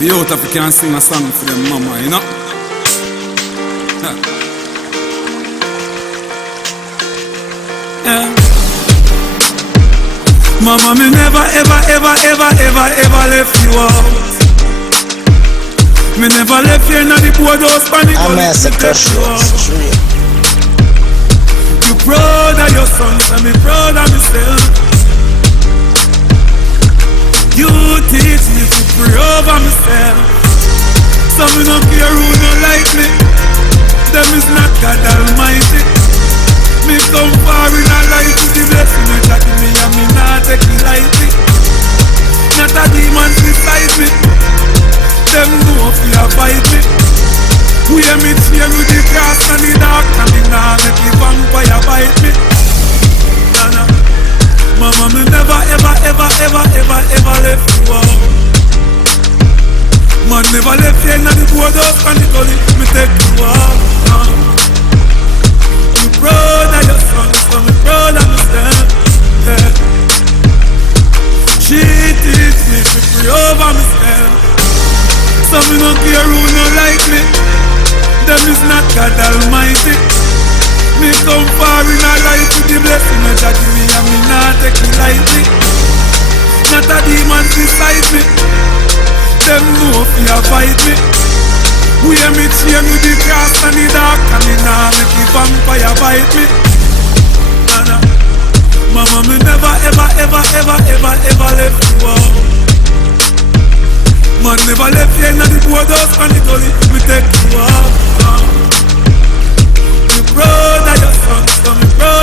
The youth of can sing a song for them mama, you know. Yeah. Mama, me never ever left you out. Me never left you in the boardhouse panic. I'm a secretary. You proud of your sons and me proud of myself. You teach me to pray over myself. Some me no care who no like me. Them is not God Almighty. Me come far in a life with the blessing you jack me and me not take it lightly. Not a demon beside me. Them know if you fight me. We hear me chain with the cross and the dark and me nah let the vampire bite me. Nah. Mama, me never ever left you out. Man never left you in the boardhouse and the gully. Me take you out. You proud of your son, so me proud of myself. Yeah. She teach me to pray over myself. So me no care who no like me. Them is not God Almighty. Me come far in a life with the blessing of Jah give me and me not take it lightly. Not a demon beside me. Them know if you fight me. We hear me chain with the cross and the dark and me nah make the vampire bite me. Nah. Mama, me never ever left you out. Man never left you in the boardhouse and the gully. Me take you out. You proud of your son, so me proud.